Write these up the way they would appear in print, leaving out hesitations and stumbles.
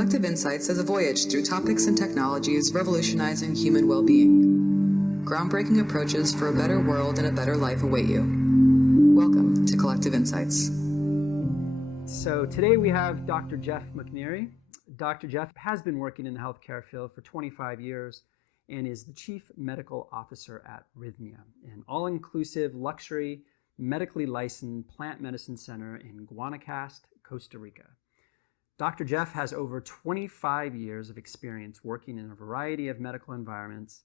Collective Insights is a voyage through topics and technologies revolutionizing human well-being. Groundbreaking approaches for a better world and a better life await you. Welcome to Collective Insights. So today we have Dr. Jeff McNeary. Dr. Jeff has been working in the healthcare field for 25 years and is the Chief Medical Officer at Rhythmia, an all-inclusive luxury medically licensed plant medicine center in Guanacaste, Costa Rica. Dr. Jeff has over 25 years of experience working in a variety of medical environments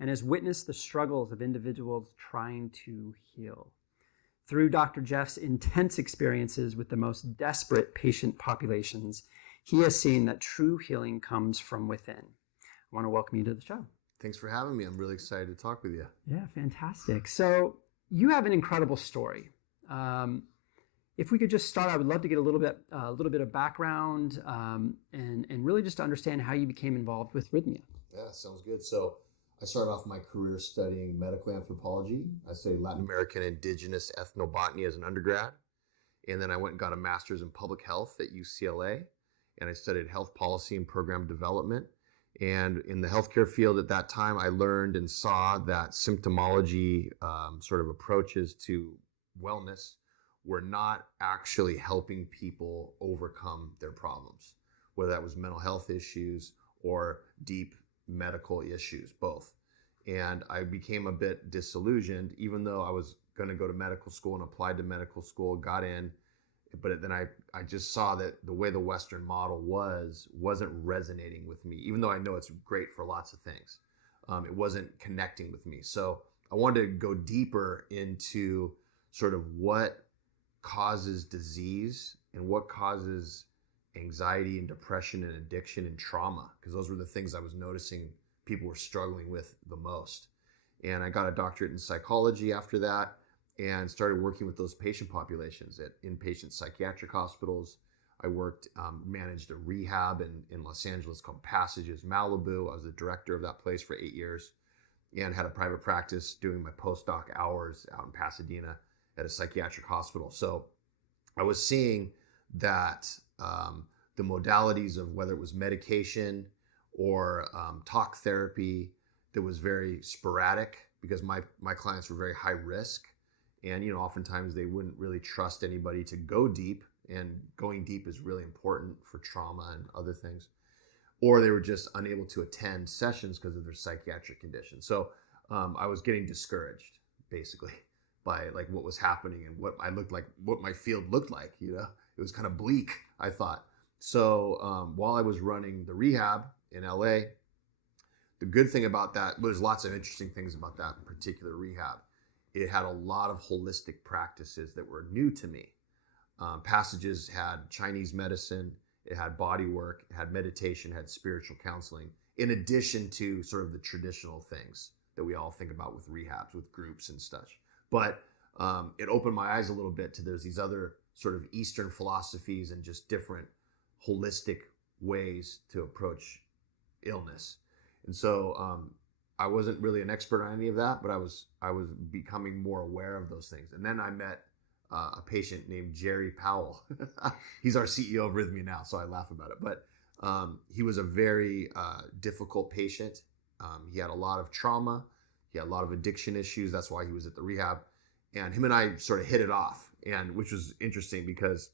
and has witnessed the struggles of individuals trying to heal. Through Dr. Jeff's intense experiences with the most desperate patient populations, he has seen that true healing comes from within. I want to welcome you to the show. Thanks for having me. I'm really excited to talk with you. Yeah, fantastic. So you have an incredible story. If we could just start, I would love to get a little bit of background and really just to understand how you became involved with Rhythmia. Yeah, sounds good. So I started off my career studying medical anthropology. I studied Latin American indigenous ethnobotany as an undergrad. And then I went and got a master's in public health at UCLA. And I studied health policy and program development. And in the healthcare field at that time, I learned and saw that symptomology sort of approaches to wellness were not actually helping people overcome their problems, whether that was mental health issues or deep medical issues, both. And I became a bit disillusioned, even though I was going to go to medical school and applied to medical school, got in, but then I just saw that the way the Western model wasn't resonating with me, even though I know it's great for lots of things. It wasn't connecting with me. So I wanted to go deeper into sort of what causes disease and what causes anxiety and depression and addiction and trauma, because those were the things I was noticing people were struggling with the most. And I got a doctorate in psychology after that and started working with those patient populations at inpatient psychiatric hospitals. I managed a rehab in Los Angeles called Passages Malibu. I was the director of that place for 8 years and had a private practice doing my postdoc hours out in Pasadena at a psychiatric hospital. So I was seeing that the modalities of whether it was medication or talk therapy that was very sporadic, because my clients were very high risk. And, oftentimes they wouldn't really trust anybody to go deep, and going deep is really important for trauma and other things. Or they were just unable to attend sessions because of their psychiatric condition. So I was getting discouraged, basically, by like what was happening and what I looked like, what my field looked like. It was kind of bleak, I thought. So while I was running the rehab in LA, the good thing about that, there's lots of interesting things about that particular rehab. It had a lot of holistic practices that were new to me. Passages had Chinese medicine, it had body work, it had meditation, it had spiritual counseling, in addition to sort of the traditional things that we all think about with rehabs, with groups and such. But it opened my eyes a little bit to there's these other sort of Eastern philosophies and just different holistic ways to approach illness. And so I wasn't really an expert on any of that, but I was becoming more aware of those things. And then I met a patient named Jerry Powell. He's our CEO of Rhythmia now, so I laugh about it. But he was a very difficult patient. He had a lot of trauma. He had a lot of addiction issues. That's why he was at the rehab. And him and I sort of hit it off, and which was interesting because,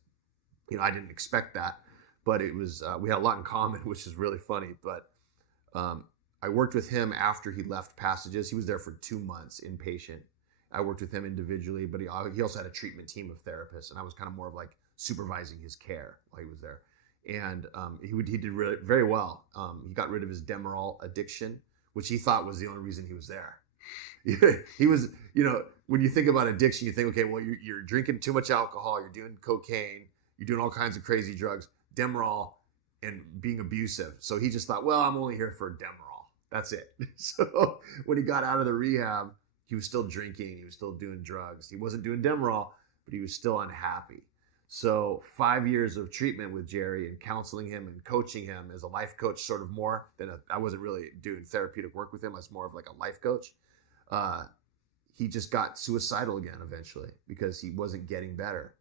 I didn't expect that, but it was we had a lot in common, which is really funny. But I worked with him after he left Passages. He was there for 2 months inpatient. I worked with him individually, but he also had a treatment team of therapists, and I was kind of more of like supervising his care while he was there. And he did really, very well. He got rid of his Demerol addiction, which he thought was the only reason he was there. He was, when you think about addiction, you think, okay, well, you're drinking too much alcohol, you're doing cocaine, you're doing all kinds of crazy drugs, Demerol, and being abusive. So he just thought, well, I'm only here for Demerol. That's it. So when he got out of the rehab, he was still drinking, he was still doing drugs. He wasn't doing Demerol, but he was still unhappy. So 5 years of treatment with Jerry and counseling him and coaching him as a life coach, sort of more than I wasn't really doing therapeutic work with him. I was more of like a life coach. He just got suicidal again eventually because he wasn't getting better.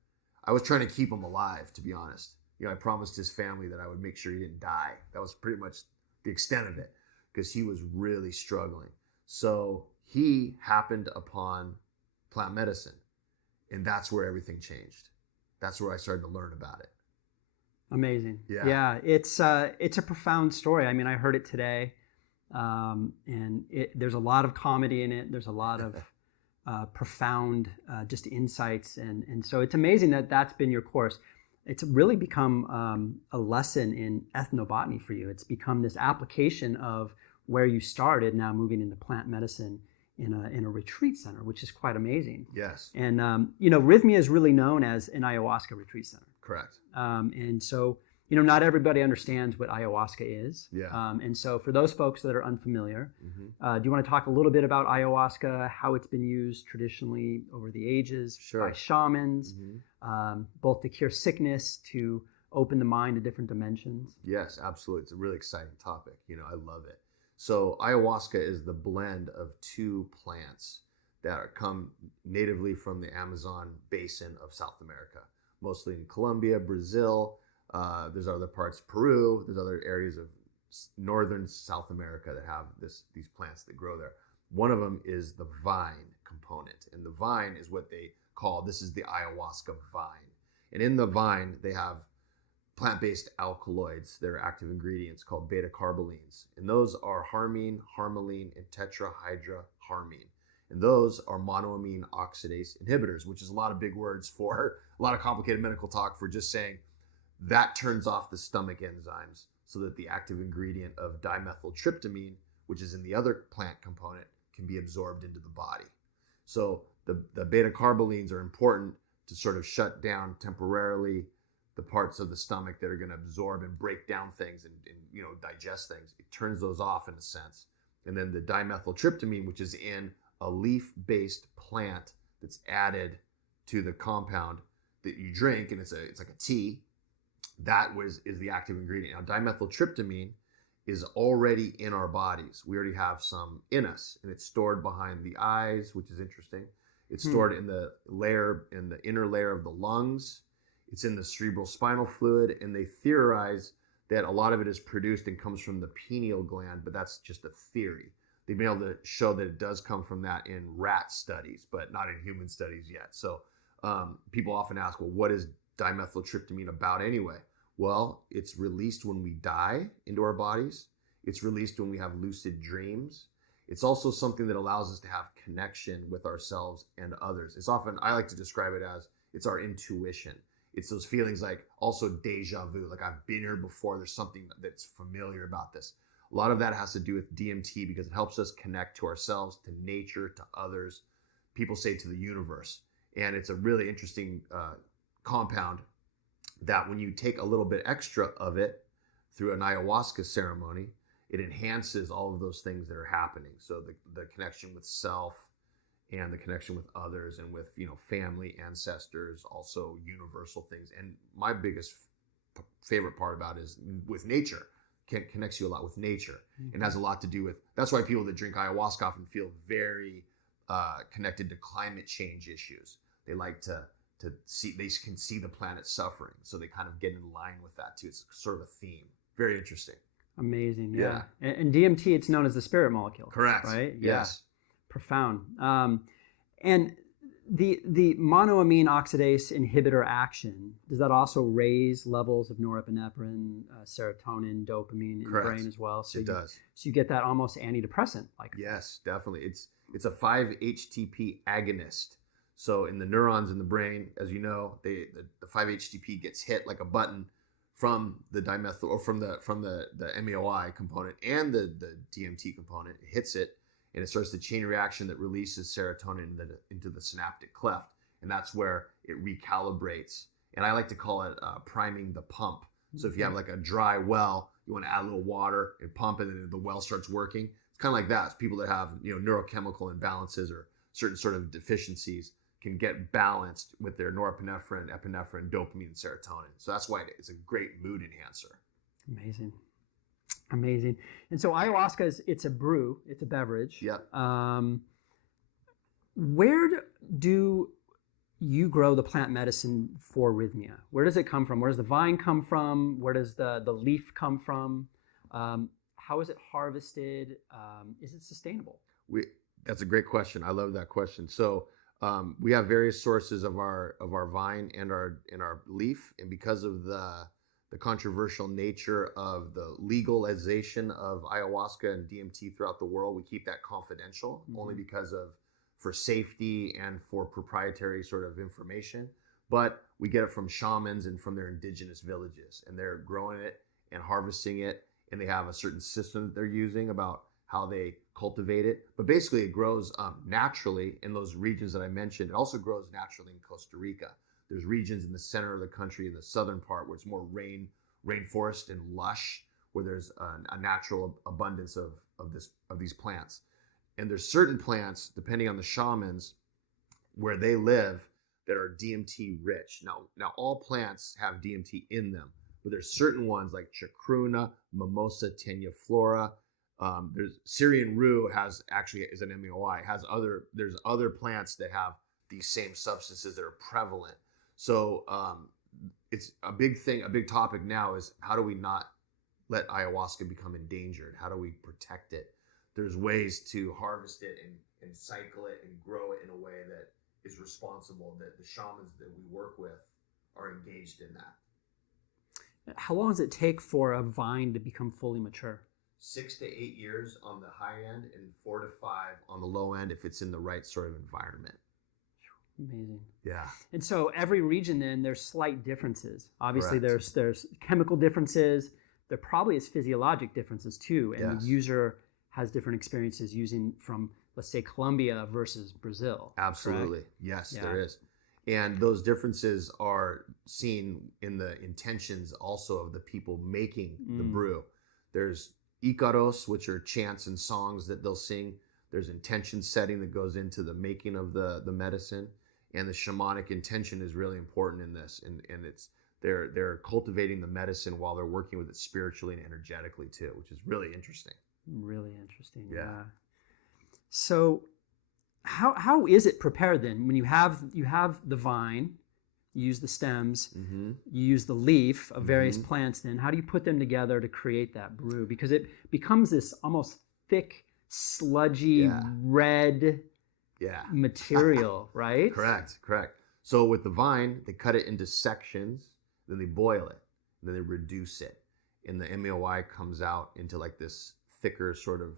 I was trying to keep him alive, to be honest. I promised his family that I would make sure he didn't die. That was pretty much the extent of it, because he was really struggling. So he happened upon plant medicine, and that's where everything changed. That's where I started to learn about it. Amazing. Yeah. It's a profound story. I mean, I heard it today, and there's a lot of comedy in it. There's a lot of profound just insights, and so it's amazing that that's been your course. It's really become a lesson in ethnobotany for you. It's become this application of where you started, now moving into plant medicine in a retreat center, which is quite amazing. Yes. And Rhythmia is really known as an ayahuasca retreat center. Correct. And so, not everybody understands what ayahuasca is. Yeah. And so for those folks that are unfamiliar, Mm-hmm. do you want to talk a little bit about ayahuasca, how it's been used traditionally over the ages Sure. by shamans, Mm-hmm. Both to cure sickness, to open the mind to different dimensions? Yes, absolutely. It's a really exciting topic. I love it. So ayahuasca is the blend of two plants that come natively from the Amazon basin of South America, mostly in Colombia, Brazil. There's other parts, Peru. There's other areas of northern South America that have these plants that grow there. One of them is the vine component, and the vine is what they call, this is the ayahuasca vine. And in the vine, they have plant-based alkaloids that are active ingredients called beta-carbolines. And those are harmine, harmaline, and tetrahydroharmine. And those are monoamine oxidase inhibitors, which is a lot of big words for a lot of complicated medical talk for just saying that turns off the stomach enzymes so that the active ingredient of dimethyltryptamine, which is in the other plant component, can be absorbed into the body. So the beta-carbolines are important to sort of shut down temporarily the parts of the stomach that are going to absorb and break down things and digest things. It turns those off in a sense. And then the dimethyltryptamine, which is in a leaf-based plant that's added to the compound that you drink, and it's like a tea, is the active ingredient. Now, dimethyltryptamine is already in our bodies. We already have some in us, and it's stored behind the eyes, which is interesting. It's stored in the inner layer of the lungs. It's in the cerebral spinal fluid, and they theorize that a lot of it is produced and comes from the pineal gland, but that's just a theory. They've been able to show that it does come from that in rat studies, but not in human studies yet. So people often ask, well, what is dimethyltryptamine about anyway? Well, it's released when we die into our bodies. It's released when we have lucid dreams. It's also something that allows us to have connection with ourselves and others. I like to describe it as, it's our intuition. It's those feelings like also deja vu, like I've been here before. There's something that's familiar about this. A lot of that has to do with DMT because it helps us connect to ourselves, to nature, to others. People say to the universe. And it's a really interesting compound that when you take a little bit extra of it through an ayahuasca ceremony, it enhances all of those things that are happening. So the connection with self and the connection with others and with family, ancestors, also universal things. And my biggest favorite part about it is with nature. Connects you a lot with nature. Mm-hmm. And has a lot to do with, that's why people that drink ayahuasca often feel very connected to climate change issues. They like to see, they can see the planet suffering. So they kind of get in line with that too. It's sort of a theme. Very interesting. Amazing. Yeah. And DMT, it's known as the spirit molecule. Correct. Right? Yes. Yeah. Profound. And the monoamine oxidase inhibitor action, does that also raise levels of norepinephrine, serotonin, dopamine in Correct. the brain as well? So it does. So you get that almost antidepressant like. Yes, definitely. It's a 5-HTP agonist. So in the neurons in the brain, as you know, the 5-HTP gets hit like a button from the dimethyl or from the MAOI component and the DMT component. It hits it, and it starts the chain reaction that releases serotonin into the synaptic cleft. And that's where it recalibrates. And I like to call it priming the pump. So if you have like a dry well, you want to add a little water and pump it, and the well starts working. It's kind of like that. It's people that have neurochemical imbalances or certain sort of deficiencies can get balanced with their norepinephrine, epinephrine, dopamine, and serotonin. So that's why it's a great mood enhancer. Amazing. And so ayahuasca it's a brew, it's a beverage. Yep. Where do you grow the plant medicine for Rhythmia. Where does it come from? Where does the vine come from? Where does the leaf come from? How is it harvested? Is it sustainable? That's a great question. I love that question. So we have various sources of our vine and our leaf, and because of the controversial nature of the legalization of ayahuasca and DMT throughout the world, we keep that confidential, only because of for safety and for proprietary sort of information. But we get it from shamans and from their indigenous villages, and they're growing it and harvesting it, and they have a certain system that they're using about how they cultivate it. But basically it grows naturally in those regions that I mentioned. It also grows naturally in Costa Rica. There's regions in the center of the country, in the southern part, where it's more rainforest and lush, where there's a natural abundance of these plants. And there's certain plants, depending on the shamans, where they live, that are DMT rich. Now all plants have DMT in them, but there's certain ones like chacruna, mimosa tenuiflora. There's Syrian rue is an MAOI. There's other plants that have these same substances that are prevalent. So it's a big thing. A big topic now is, how do we not let ayahuasca become endangered? How do we protect it? There's ways to harvest it and cycle it and grow it in a way that is responsible, that the shamans that we work with are engaged in that. How long does it take for a vine to become fully mature? 6 to 8 years on the high end and 4 to 5 on the low end if it's in the right sort of environment. Amazing. Yeah. And so every region, then, there's slight differences. Obviously, Correct. there's chemical differences. There probably is physiologic differences too, and Yes. the user has different experiences using from, let's say, Colombia versus Brazil. Absolutely. Correct? Yes, Yeah. there is. And those differences are seen in the intentions also of the people making the brew. There's Icaros, which are chants and songs that they'll sing. There's intention setting that goes into the making of the medicine. And the shamanic intention is really important in this. And it's they're cultivating the medicine while they're working with it spiritually and energetically too, which is really interesting. Really interesting. Yeah. So how is it prepared then? When you have the vine, you use the stems, you use the leaf of various plants, then how do you put them together to create that brew? Because it becomes this almost thick, sludgy, red material, right? Correct. So with the vine, they cut it into sections, then they boil it, then they reduce it. And the MAOI comes out into like this thicker sort of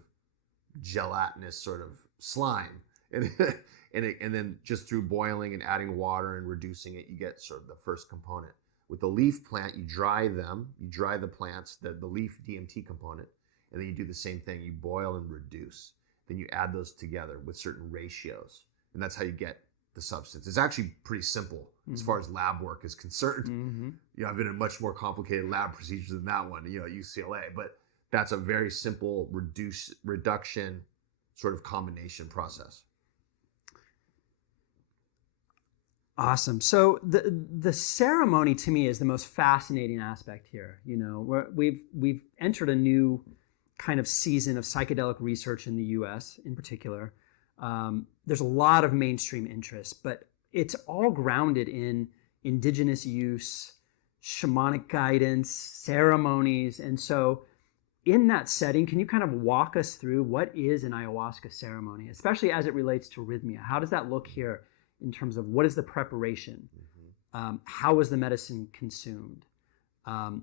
gelatinous sort of slime. And then just through boiling and adding water and reducing it, you get sort of the first component. With the leaf plant, you dry the plants, the leaf DMT component, and then you do the same thing. You boil and reduce. Then you add those together with certain ratios. And that's how you get the substance. It's actually pretty simple as far as lab work is concerned. I've been in much more complicated lab procedures than that one, at UCLA, but that's a very simple reduction sort of combination process. Awesome. So the ceremony to me is the most fascinating aspect here. We've entered a new kind of season of psychedelic research in the U.S. in particular. There's a lot of mainstream interest, but it's all grounded in indigenous use, shamanic guidance, ceremonies. And so in that setting, can you kind of walk us through what is an ayahuasca ceremony, especially as it relates to Rhythmia? How does that look here in terms of what is the preparation? How is the medicine consumed? Are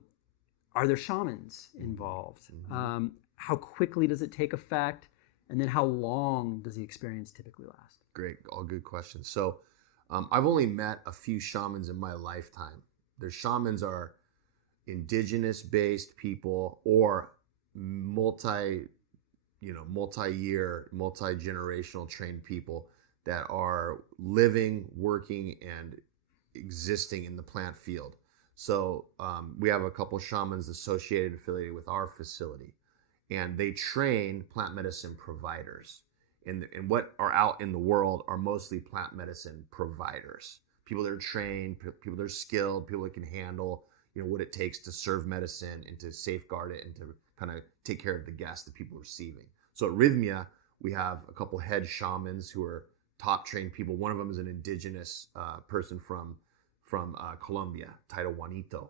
there shamans involved? How quickly does it take effect? And then how long does the experience typically last? Great, all good questions. So I've only met a few shamans in my lifetime. Their shamans are indigenous-based people or multi-year, multi-generational trained people that are living, working, and existing in the plant field. So we have a couple shamans affiliated with our facility, and they train plant medicine providers. And what are out in the world are mostly plant medicine providers. People that are trained, people that are skilled, people that can handle what it takes to serve medicine and to safeguard it and to kind of take care of the guests, the people receiving. So at Rhythmia, we have a couple head shamans who are top trained people. One of them is an indigenous person from Colombia, Taito Juanito.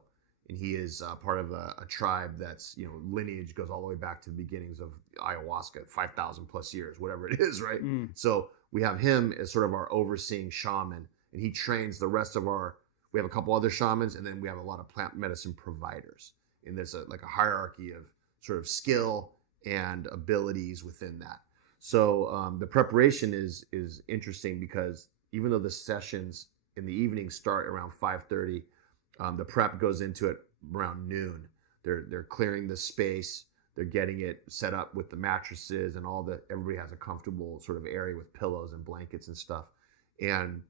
And he is part of a tribe that's, lineage goes all the way back to the beginnings of ayahuasca, 5,000 plus years, whatever it is, right? So we have him as sort of our overseeing shaman, and he trains the rest of we have a couple other shamans, and then we have a lot of plant medicine providers. And there's a hierarchy of sort of skill and abilities within that. So the preparation is interesting because even though the sessions in the evening start around 5:30, the prep goes into it around noon. They're clearing the space. They're getting it set up with the mattresses and everybody has a comfortable sort of area with pillows and blankets and stuff. And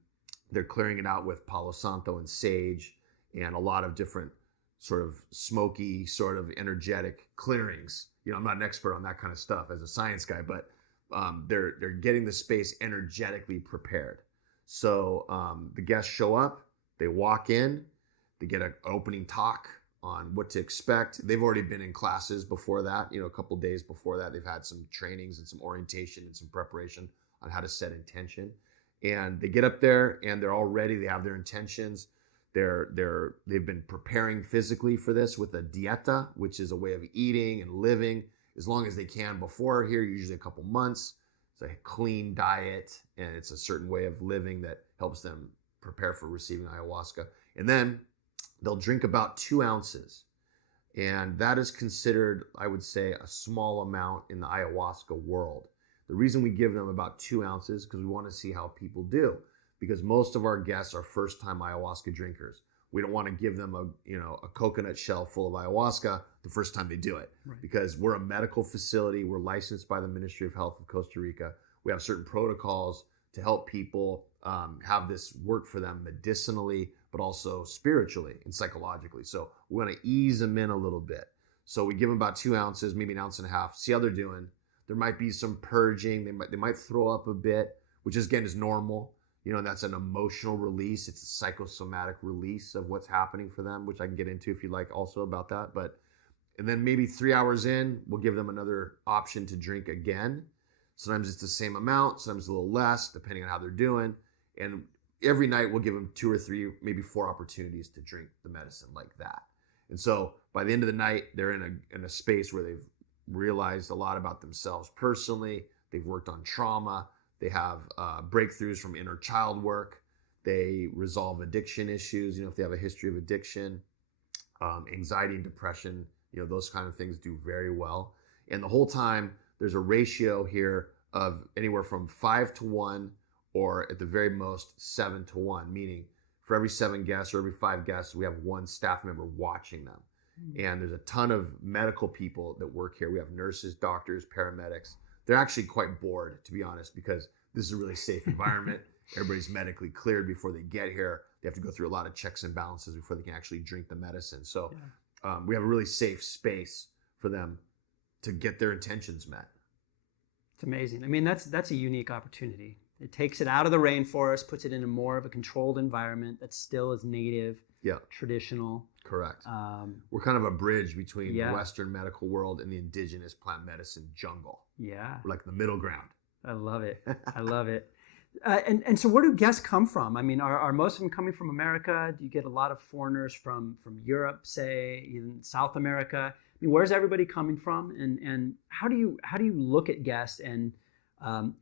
they're clearing it out with Palo Santo and sage and a lot of different sort of smoky, sort of energetic clearings. I'm not an expert on that kind of stuff as a science guy, but they're getting the space energetically prepared. So the guests show up, they walk in, they get an opening talk on what to expect. They've already been in classes before that, a couple days before that. They've had some trainings and some orientation and some preparation on how to set intention. And they get up there and they're all ready. They have their intentions. They've been preparing physically for this with a dieta, which is a way of eating and living as long as they can before here, usually a couple months. It's a clean diet and it's a certain way of living that helps them prepare for receiving ayahuasca. And then they'll drink about 2 ounces. And that is considered, I would say, a small amount in the ayahuasca world. The reason we give them about 2 ounces is because we want to see how people do. Because most of our guests are first-time ayahuasca drinkers. We don't want to give them a coconut shell full of ayahuasca the first time they do it. Right. Because we're a medical facility. We're licensed by the Ministry of Health of Costa Rica. We have certain protocols to help people have this work for them medicinally, but also spiritually and psychologically. So we want to ease them in a little bit. So we give them about 2 ounces, maybe 1.5 ounces, see how they're doing. There might be some purging. They might throw up a bit, which again is normal. That's an emotional release. It's a psychosomatic release of what's happening for them, which I can get into if you'd like also about that. And then maybe 3 hours in, we'll give them another option to drink again. Sometimes it's the same amount, sometimes a little less, depending on how they're doing. And every night we'll give them 2 or 3, maybe 4 opportunities to drink the medicine like that. And so by the end of the night, they're in a space where they've realized a lot about themselves personally. They've worked on trauma. They have breakthroughs from inner child work. They resolve addiction issues, if they have a history of addiction, anxiety and depression, those kind of things do very well. And the whole time, there's a ratio here of anywhere from 5-to-1 or at the very most 7-to-1, meaning for every 7 guests or every 5 guests, we have 1 staff member watching them. And there's a ton of medical people that work here. We have nurses, doctors, paramedics. They're actually quite bored, to be honest, because this is a really safe environment. Everybody's medically cleared before they get here. They have to go through a lot of checks and balances before they can actually drink the medicine. So we have a really safe space for them to get their intentions met. It's amazing. I mean, that's a unique opportunity. It takes it out of the rainforest, puts it in a more of a controlled environment that still is native, traditional. Correct. We're kind of a bridge between the Western medical world and the indigenous plant medicine jungle. Yeah. We're like the middle ground. I love it. I love it. And so where do guests come from? I mean, are most of them coming from America? Do you get a lot of foreigners from Europe, say, even South America? I mean, where's everybody coming from? And how do you look at guests and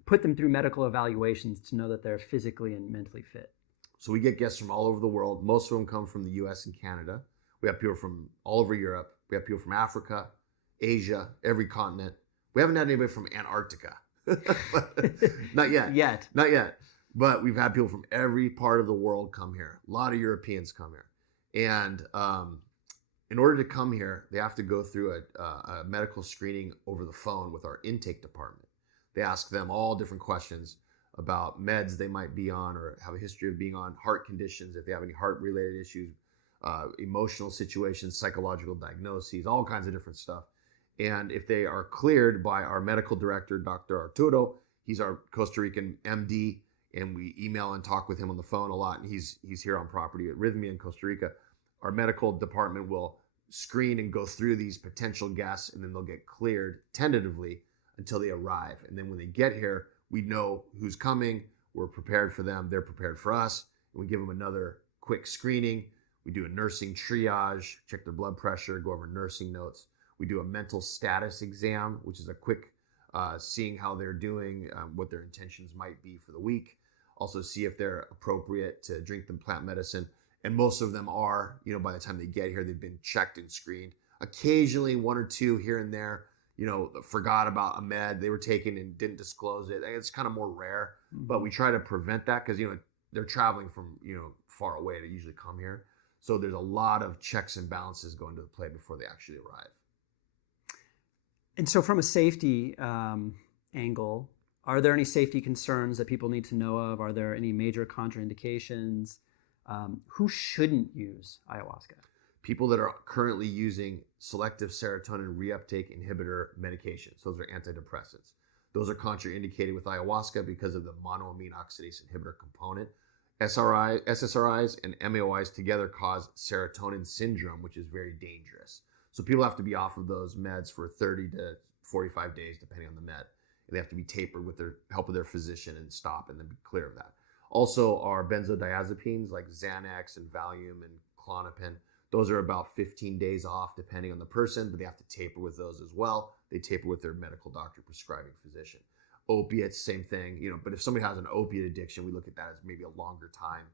put them through medical evaluations to know that they're physically and mentally fit? So we get guests from all over the world. Most of them come from the US and Canada. We have people from all over Europe. We have people from Africa, Asia, every continent. We haven't had anybody from Antarctica. Not yet. Not yet. But we've had people from every part of the world come here. A lot of Europeans come here. And in order to come here, they have to go through a medical screening over the phone with our intake department. They ask them all different questions about meds they might be on or have a history of being on, heart conditions, if they have any heart-related issues, emotional situations, psychological diagnoses, all kinds of different stuff. And if they are cleared by our medical director, Dr. Arturo, he's our Costa Rican MD, and we email and talk with him on the phone a lot, and he's here on property at Rhythmia in Costa Rica. Our medical department will screen and go through these potential guests, and then they'll get cleared tentatively until they arrive. And then when they get here, we know who's coming. We're prepared for them. They're prepared for us. We give them another quick screening. We do a nursing triage, check their blood pressure, go over nursing notes. We do a mental status exam, which is a quick seeing how they're doing, what their intentions might be for the week. Also see if they're appropriate to drink the plant medicine. And most of them are, by the time they get here, they've been checked and screened. Occasionally, one or two here and there, forgot about a med they were taking and didn't disclose it. It's kind of more rare, but we try to prevent that because, they're traveling from, far away to usually come here. So there's a lot of checks and balances going to play before they actually arrive. And so from a safety angle, are there any safety concerns that people need to know of? Are there any major contraindications? Who shouldn't use ayahuasca? People that are currently using selective serotonin reuptake inhibitor medications. Those are antidepressants. Those are contraindicated with ayahuasca because of the monoamine oxidase inhibitor component. SSRIs and MAOIs together cause serotonin syndrome, which is very dangerous. So people have to be off of those meds for 30 to 45 days, depending on the med. And they have to be tapered with their help of their physician and stop and then be clear of that. Also, our benzodiazepines like Xanax and Valium and Klonopin, those are about 15 days off, depending on the person, but they have to taper with those as well. They taper with their medical doctor prescribing physician. Opiates, same thing, but if somebody has an opiate addiction, we look at that as maybe a longer time.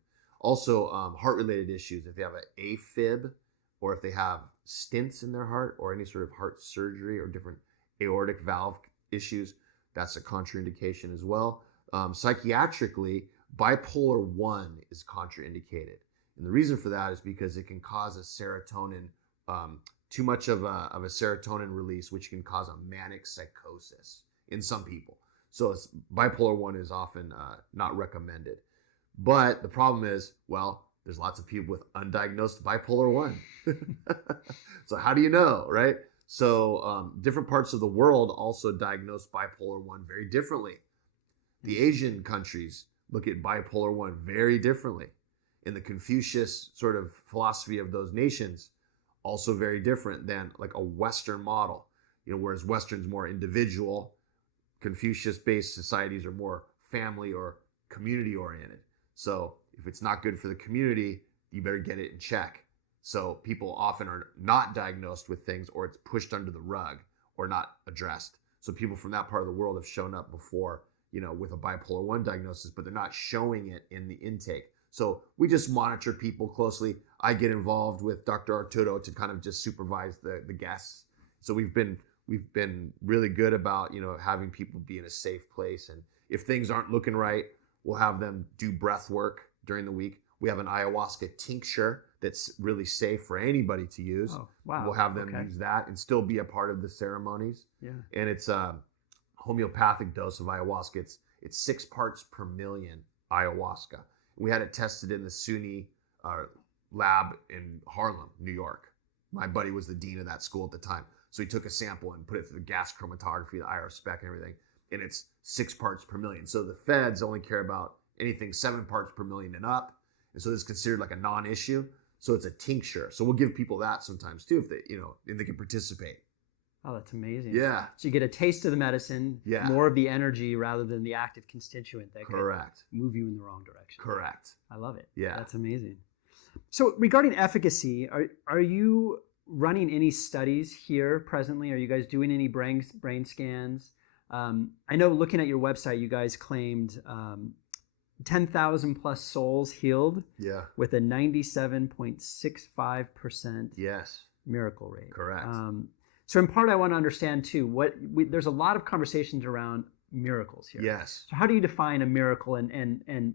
Also, heart-related issues, if they have an AFib or if they have stents in their heart or any sort of heart surgery or different aortic valve issues, that's a contraindication as well. Psychiatrically, bipolar 1 is contraindicated. And the reason for that is because it can cause a serotonin, too much of a serotonin release, which can cause a manic psychosis in some people. So bipolar 1 is often not recommended. But the problem is, there's lots of people with undiagnosed bipolar 1. So how do you know, right? So different parts of the world also diagnose bipolar 1 very differently. The Asian countries look at bipolar 1 very differently. In the Confucius sort of philosophy of those nations, also very different than like a Western model. Whereas Western's more individual, Confucius-based societies are more family or community-oriented. So if it's not good for the community, you better get it in check. So people often are not diagnosed with things, or it's pushed under the rug or not addressed. So people from that part of the world have shown up before, with a bipolar 1 diagnosis, but they're not showing it in the intake. So we just monitor people closely. I get involved with Dr. Arturo to kind of just supervise the guests. So we've been really good about, having people be in a safe place. And if things aren't looking right, we'll have them do breath work during the week. We have an ayahuasca tincture that's really safe for anybody to use. Oh, wow. We'll have them use that and still be a part of the ceremonies. Yeah. And it's a homeopathic dose of ayahuasca. It's 6 parts per million ayahuasca. We had it tested in the SUNY lab in Harlem, New York. My buddy was the dean of that school at the time. So he took a sample and put it through the gas chromatography, the IR spec and everything. And it's 6 parts per million. So the feds only care about anything 7 parts per million and up. And so this is considered like a non-issue. So it's a tincture. So we'll give people that sometimes too, if they, and they can participate. Oh, that's amazing. Yeah. So you get a taste of the medicine, more of the energy rather than the active constituent that could move you in the wrong direction. Correct. I love it. Yeah. That's amazing. So regarding efficacy, are you running any studies here presently? Are you guys doing any brain scans? I know looking at your website, you guys claimed 10,000 plus souls healed with a 97.65% miracle rate. Correct. So in part, I want to understand too, there's a lot of conversations around miracles here. Yes. So how do you define a miracle and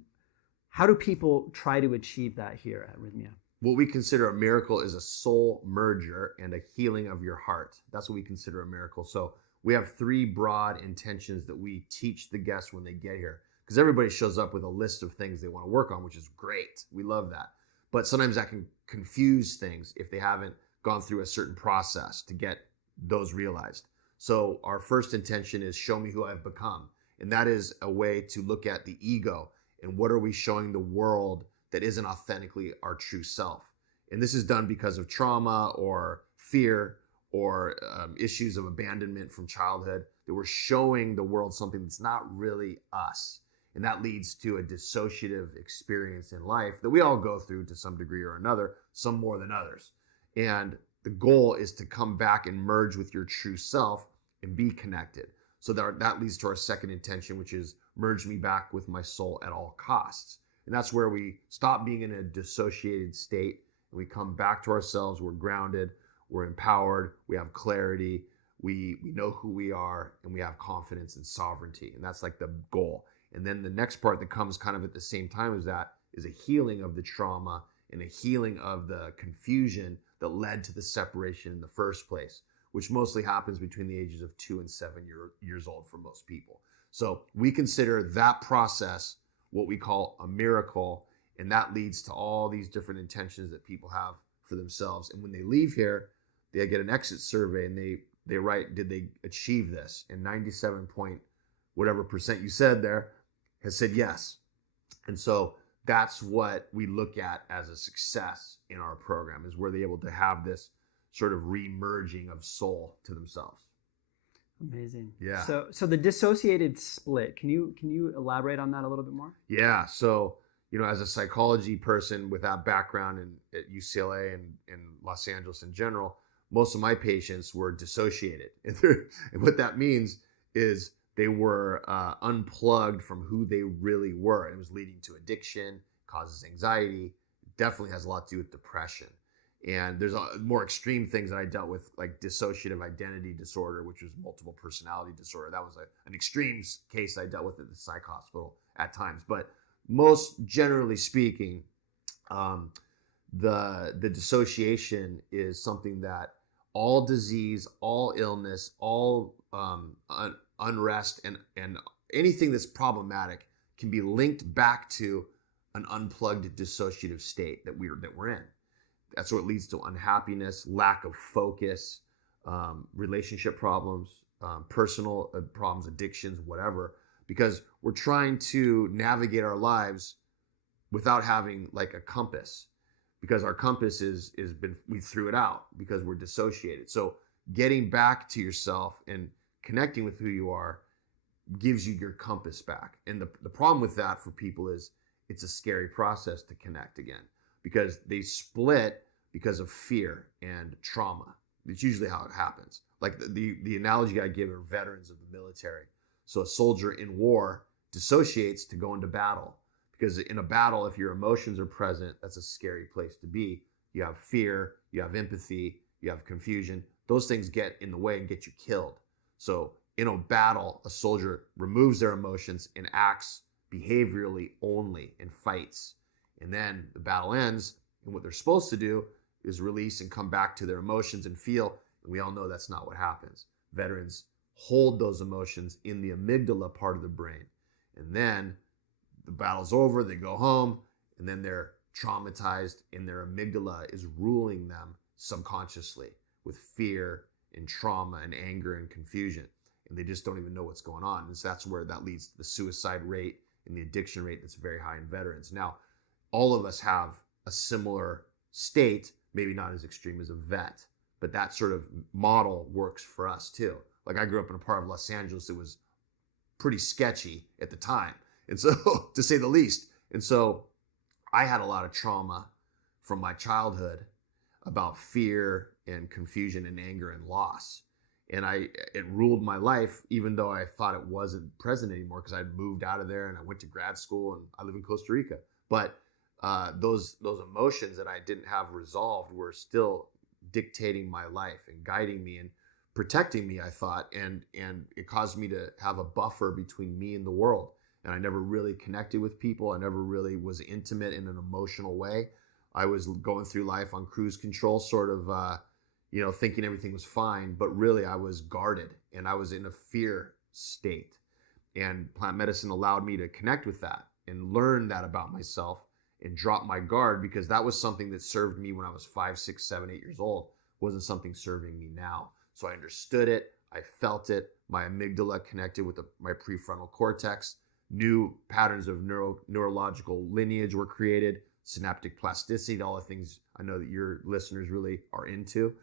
how do people try to achieve that here at Rhythmia? What we consider a miracle is a soul merger and a healing of your heart. That's what we consider a miracle. So we have 3 broad intentions that we teach the guests when they get here. Because everybody shows up with a list of things they want to work on, which is great. We love that. But sometimes that can confuse things if they haven't gone through a certain process to get those realized. So our first intention is show me who I've become. And that is a way to look at the ego and what are we showing the world that isn't authentically our true self. And this is done because of trauma or fear or issues of abandonment from childhood, that we're showing the world something that's not really us. And that leads to a dissociative experience in life that we all go through to some degree or another, some more than others. And the goal is to come back and merge with your true self and be connected. So that leads to our second intention, which is merge me back with my soul at all costs. And that's where we stop being in a dissociated state and we come back to ourselves. We're grounded, we're empowered, we have clarity, we know who we are, and we have confidence and sovereignty. And that's like the goal. And then the next part that comes kind of at the same time as that is a healing of the trauma and a healing of the confusion that led to the separation in the first place, which mostly happens between the ages of 2 and 7 years old for most people. So we consider that process what we call a miracle, and that leads to all these different intentions that people have for themselves. And when they leave here, they get an exit survey and they write, did they achieve this? And 97 point whatever percent you said there has said yes. And so that's what we look at as a success in our program, is where they're able to have this sort of re-merging of soul to themselves. Amazing. Yeah. So the dissociated split, can you elaborate on that a little bit more? Yeah. So, as a psychology person with that background at UCLA and Los Angeles in general, most of my patients were dissociated. And what that means is they were unplugged from who they really were. It was leading to addiction, causes anxiety, definitely has a lot to do with depression. And there's more extreme things that I dealt with, like dissociative identity disorder, which was multiple personality disorder. That was an extreme case I dealt with at the psych hospital at times. But most generally speaking, the dissociation is something that all disease, all illness, all unrest, and anything that's problematic can be linked back to an unplugged dissociative state that we're in. That's what leads to unhappiness, lack of focus, relationship problems, personal problems, addictions, whatever, because we're trying to navigate our lives without having like a compass, because our compass we threw it out because we're dissociated. So getting back to yourself and connecting with who you are gives you your compass back. And the problem with that for people is it's a scary process to connect again, because they split because of fear and trauma. It's usually how it happens. Like the analogy I give are veterans of the military. So a soldier in war dissociates to go into battle, because in a battle, if your emotions are present, that's a scary place to be. You have fear, you have empathy, you have confusion. Those things get in the way and get you killed. So in a battle, a soldier removes their emotions and acts behaviorally only and fights. And then the battle ends, and what they're supposed to do is release and come back to their emotions and feel. And we all know that's not what happens. Veterans hold those emotions in the amygdala part of the brain. And then the battle's over, they go home, and then they're traumatized, and their amygdala is ruling them subconsciously with fear and trauma and anger and confusion. And they just don't even know what's going on. And so that's where that leads to the suicide rate and the addiction rate that's very high in veterans. Now, all of us have a similar state, maybe not as extreme as a vet, but that sort of model works for us too. Like I grew up in a part of Los Angeles that was pretty sketchy at the time. And so, to say the least. And so I had a lot of trauma from my childhood about fear and confusion and anger and loss. And it ruled my life, even though I thought it wasn't present anymore, because I'd moved out of there and I went to grad school and I live in Costa Rica. But those emotions that I didn't have resolved were still dictating my life and guiding me and protecting me, I thought. And it caused me to have a buffer between me and the world. And I never really connected with people. I never really was intimate in an emotional way. I was going through life on cruise control, sort of, thinking everything was fine, but really I was guarded and I was in a fear state. And plant medicine allowed me to connect with that and learn that about myself and drop my guard, because that was something that served me when I was 5, 6, 7, 8 years old. It wasn't something serving me now. So I understood it. I felt it. My amygdala connected with my prefrontal cortex. New patterns of neurological lineage were created, synaptic plasticity, all the things I know that your listeners really are into.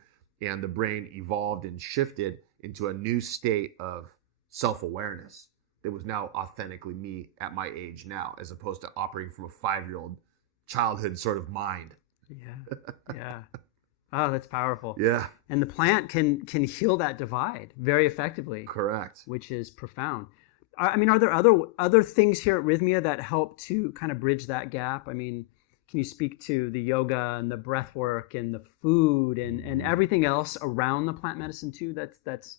And the brain evolved and shifted into a new state of self-awareness, that was now authentically me at my age now, as opposed to operating from a 5-year-old childhood sort of mind. Yeah. Yeah. Oh, that's powerful. Yeah. And the plant can heal that divide very effectively. Correct. Which is profound. I mean, are there other things here at Rhythmia that help to kind of bridge that gap? I mean, can you speak to the yoga and the breath work and the food and everything else around the plant medicine too that's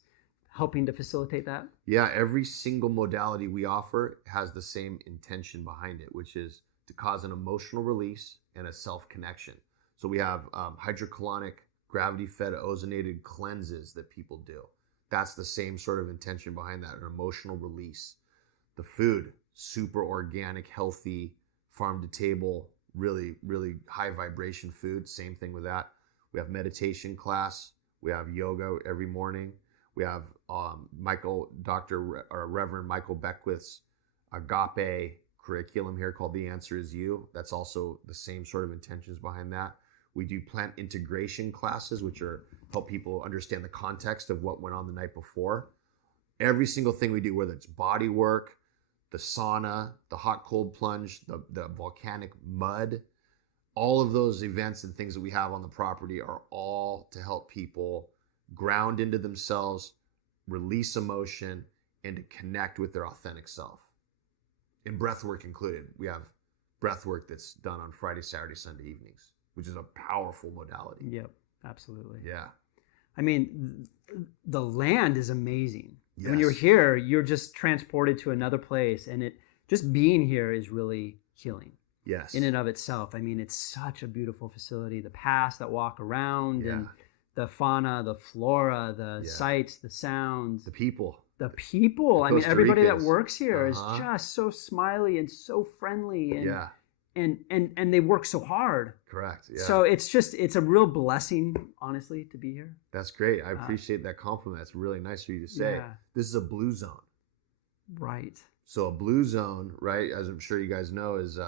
helping to facilitate that? Yeah, every single modality we offer has the same intention behind it, which is to cause an emotional release and a self-connection. So we have hydrocolonic, gravity-fed, ozonated cleanses that people do. That's the same sort of intention behind that, an emotional release. The food, super organic, healthy, farm to table, really, really high vibration food. Same thing with that. We have meditation class. We have yoga every morning. We have Reverend Michael Beckwith's Agape curriculum here called The Answer Is You. That's also the same sort of intentions behind that. We do plant integration classes, which help people understand the context of what went on the night before. Every single thing we do, whether it's body work, the sauna, the hot cold plunge, the volcanic mud, all of those events and things that we have on the property are all to help people ground into themselves, release emotion, and to connect with their authentic self. And breath work included. We have breath work that's done on Friday, Saturday, Sunday evenings, which is a powerful modality. Yep, absolutely. Yeah. I mean, the land is amazing. Yes. When you're here, you're just transported to another place, and just being here is really healing. Yes. In and of itself. I mean, it's such a beautiful facility. The paths that walk around and the fauna, the flora, the sights, the sounds. The people. The people. I mean, everybody that works here is Uh-huh. just so smiley and so friendly. And, Yeah. and they work so hard. Correct. Yeah. So it's a real blessing, honestly, to be here. That's great. I appreciate that compliment. It's really nice for you to say. Yeah. This is a blue zone. Right. So a blue zone, right, as I'm sure you guys know, is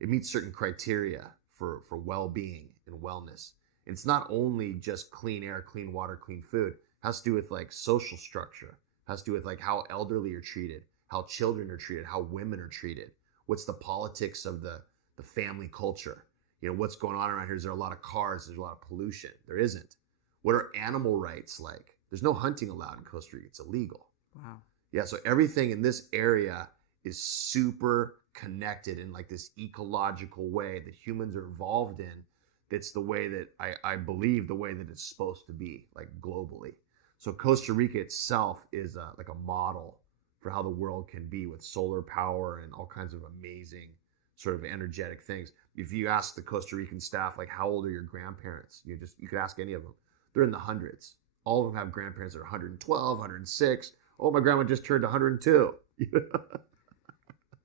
it meets certain criteria for well-being and wellness. And it's not only just clean air, clean water, clean food. It has to do with like social structure. It has to do with like how elderly are treated, how children are treated, how women are treated. What's the politics of the family culture? You know, what's going on around here? Is there a lot of cars? There's a lot of pollution. There isn't. What are animal rights like? There's no hunting allowed in Costa Rica. It's illegal. Wow. Yeah, so everything in this area is super connected in like this ecological way that humans are involved in. That's the way that I believe the way that it's supposed to be, like globally. So Costa Rica itself is like a model for how the world can be with solar power and all kinds of amazing sort of energetic things. If you ask the Costa Rican staff, like, how old are your grandparents? You could ask any of them. They're in the hundreds. All of them have grandparents that are 112, 106. Oh, my grandma just turned 102.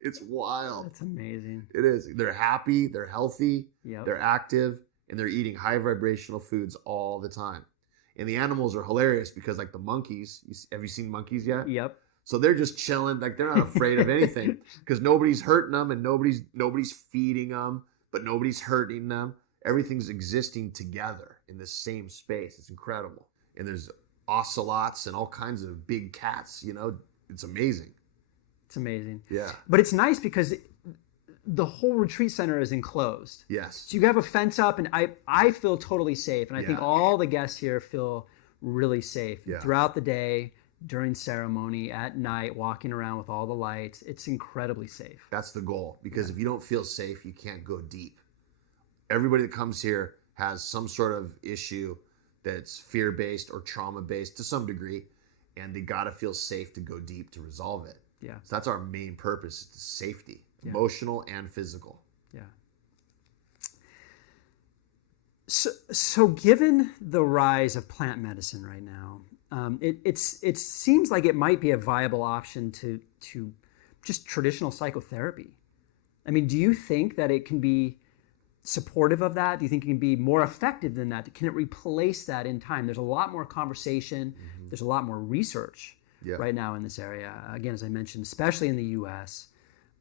It's wild. That's amazing. It is. They're happy, they're healthy, Yep. they're active, and they're eating high vibrational foods all the time. And the animals are hilarious because like the monkeys, have you seen monkeys yet? Yep. So they're just chilling, like they're not afraid of anything because nobody's hurting them and nobody's feeding them, but nobody's hurting them. Everything's existing together in this same space. It's incredible. And there's ocelots and all kinds of big cats, you know, it's amazing. It's amazing. Yeah. But it's nice because the whole retreat center is enclosed. Yes. So you have a fence up, and I feel totally safe. And I think Yeah. all the guests here feel really safe Yeah. throughout the day, during ceremony, at night, walking around with all the lights. It's incredibly safe. That's the goal, because if you don't feel safe, you can't go deep. Everybody that comes here has some sort of issue that's fear-based or trauma-based to some degree, and they got to feel safe to go deep to resolve it. Yeah. So that's our main purpose, is safety, Yeah. emotional and physical. Yeah. So given the rise of plant medicine right now, it seems like it might be a viable option to just traditional psychotherapy. I mean, do you think that it can be supportive of that? Do you think it can be more effective than that? Can it replace that in time? There's a lot more conversation. Mm-hmm. There's a lot more research right now in this area. Again, as I mentioned, especially in the U.S.,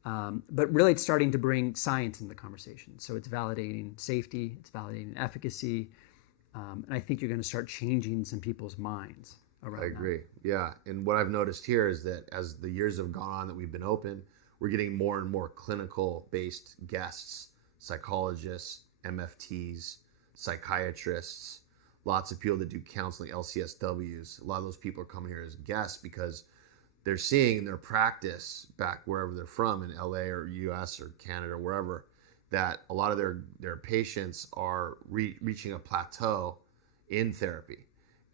but really it's starting to bring science into the conversation. So it's validating safety, it's validating efficacy, and I think you're going to start changing some people's minds around I agree. Yeah. And what I've noticed here is that as the years have gone on that we've been open, we're getting more and more clinical based guests, psychologists, MFTs, psychiatrists, lots of people that do counseling, LCSWs. A lot of those people are coming here as guests because they're seeing in their practice back wherever they're from in LA or US or Canada or wherever, that a lot of their patients are reaching a plateau in therapy.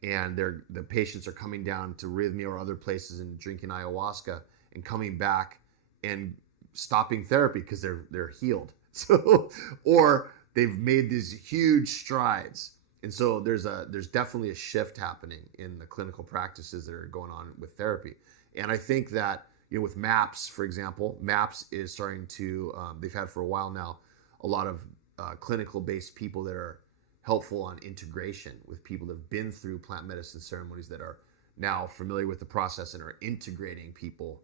And the patients are coming down to Rhythmia or other places and drinking ayahuasca and coming back and stopping therapy because they're healed. So, or they've made these huge strides. And so there's definitely a shift happening in the clinical practices that are going on with therapy. And I think that, with MAPS, for example, MAPS is starting to, they've had for a while now, a lot of clinical-based people that are helpful on integration with people that have been through plant medicine ceremonies that are now familiar with the process and are integrating people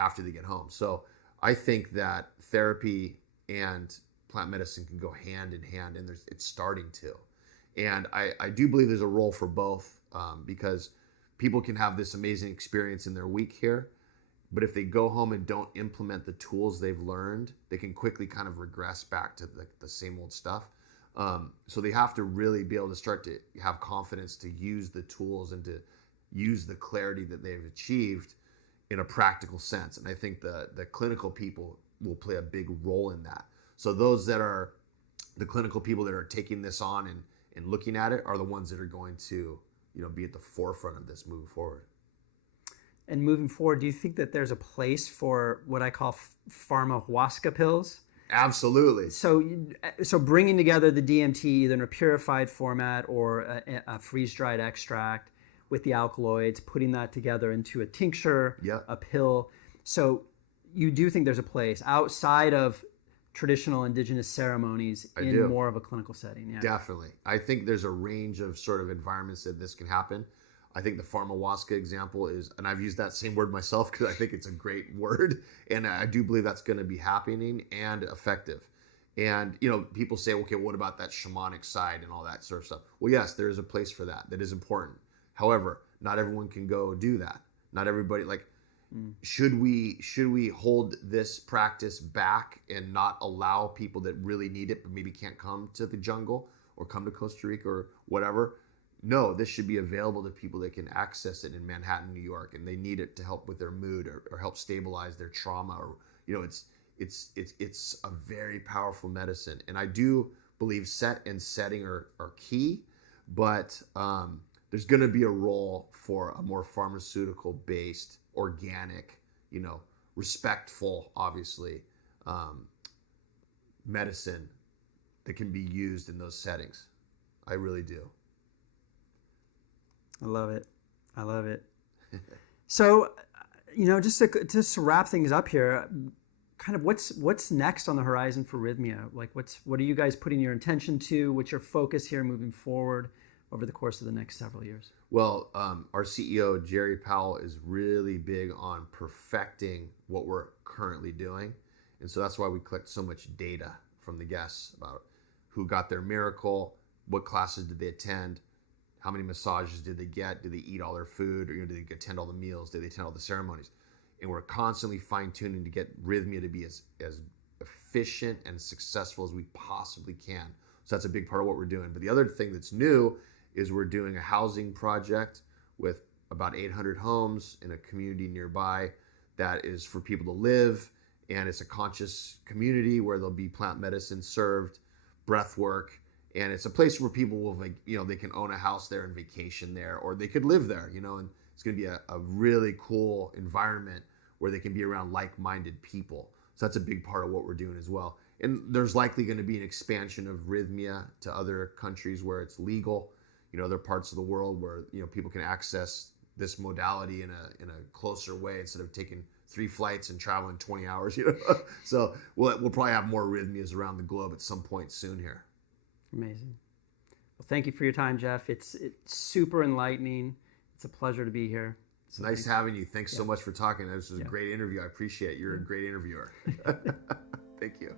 after they get home. So I think that therapy and plant medicine can go hand in hand, and it's starting to. And I do believe there's a role for both, because people can have this amazing experience in their week here, but if they go home and don't implement the tools they've learned, they can quickly kind of regress back to the same old stuff. So they have to really be able to start to have confidence to use the tools and to use the clarity that they've achieved in a practical sense. And I think the clinical people will play a big role in that. So those that are the clinical people that are taking this on and looking at it are the ones that are going to, be at the forefront of this moving forward. And moving forward, do you think that there's a place for what I call Pharmacoaska pills? Absolutely. So bringing together the DMT either in a purified format or a freeze-dried extract with the alkaloids, putting that together into a tincture, a pill. So you do think there's a place outside of traditional indigenous ceremonies more of a clinical setting? Yeah. Definitely. I think there's a range of sort of environments that this can happen. I think the Pharmacoaska example is, and I've used that same word myself because I think it's a great word, and I do believe that's going to be happening and effective. And, people say, okay, what about that shamanic side and all that sort of stuff? Well, yes, there is a place for that. That is important. However, not everyone can go do that. Not everybody, should we hold this practice back and not allow people that really need it but maybe can't come to the jungle or come to Costa Rica or whatever? No, this should be available to people that can access it in Manhattan, New York, and they need it to help with their mood or help stabilize their trauma. Or it's a very powerful medicine, and I do believe set and setting are key, but there's going to be a role for a more pharmaceutical-based, organic, respectful, obviously, medicine that can be used in those settings. I really do. I love it. So, just to wrap things up here, kind of what's next on the horizon for Rhythmia? What are you guys putting your attention to? What's your focus here moving forward over the course of the next several years? Well, our CEO, Jerry Powell, is really big on perfecting what we're currently doing. And so that's why we collect so much data from the guests about who got their miracle, what classes did they attend, how many massages did they get, did they eat all their food, or did they attend all the meals, did they attend all the ceremonies? And we're constantly fine-tuning to get Rhythmia to be as efficient and successful as we possibly can. So that's a big part of what we're doing. But the other thing that's new is we're doing a housing project with about 800 homes in a community nearby that is for people to live, and it's a conscious community where there'll be plant medicine served, breath work, and it's a place where people will, they can own a house there and vacation there, or they could live there, and it's going to be a really cool environment where they can be around like-minded people. So that's a big part of what we're doing as well. And there's likely going to be an expansion of Rhythmia to other countries where it's legal, other parts of the world where, people can access this modality in a closer way instead of taking 3 flights and traveling 20 hours, So we'll probably have more Rhythmias around the globe at some point soon here. Amazing. Well, thank you for your time, Jeff. It's super enlightening. It's a pleasure to be here. It's nice having you. Thanks so much for talking. This was a great interview. I appreciate it. You're a great interviewer. Thank you.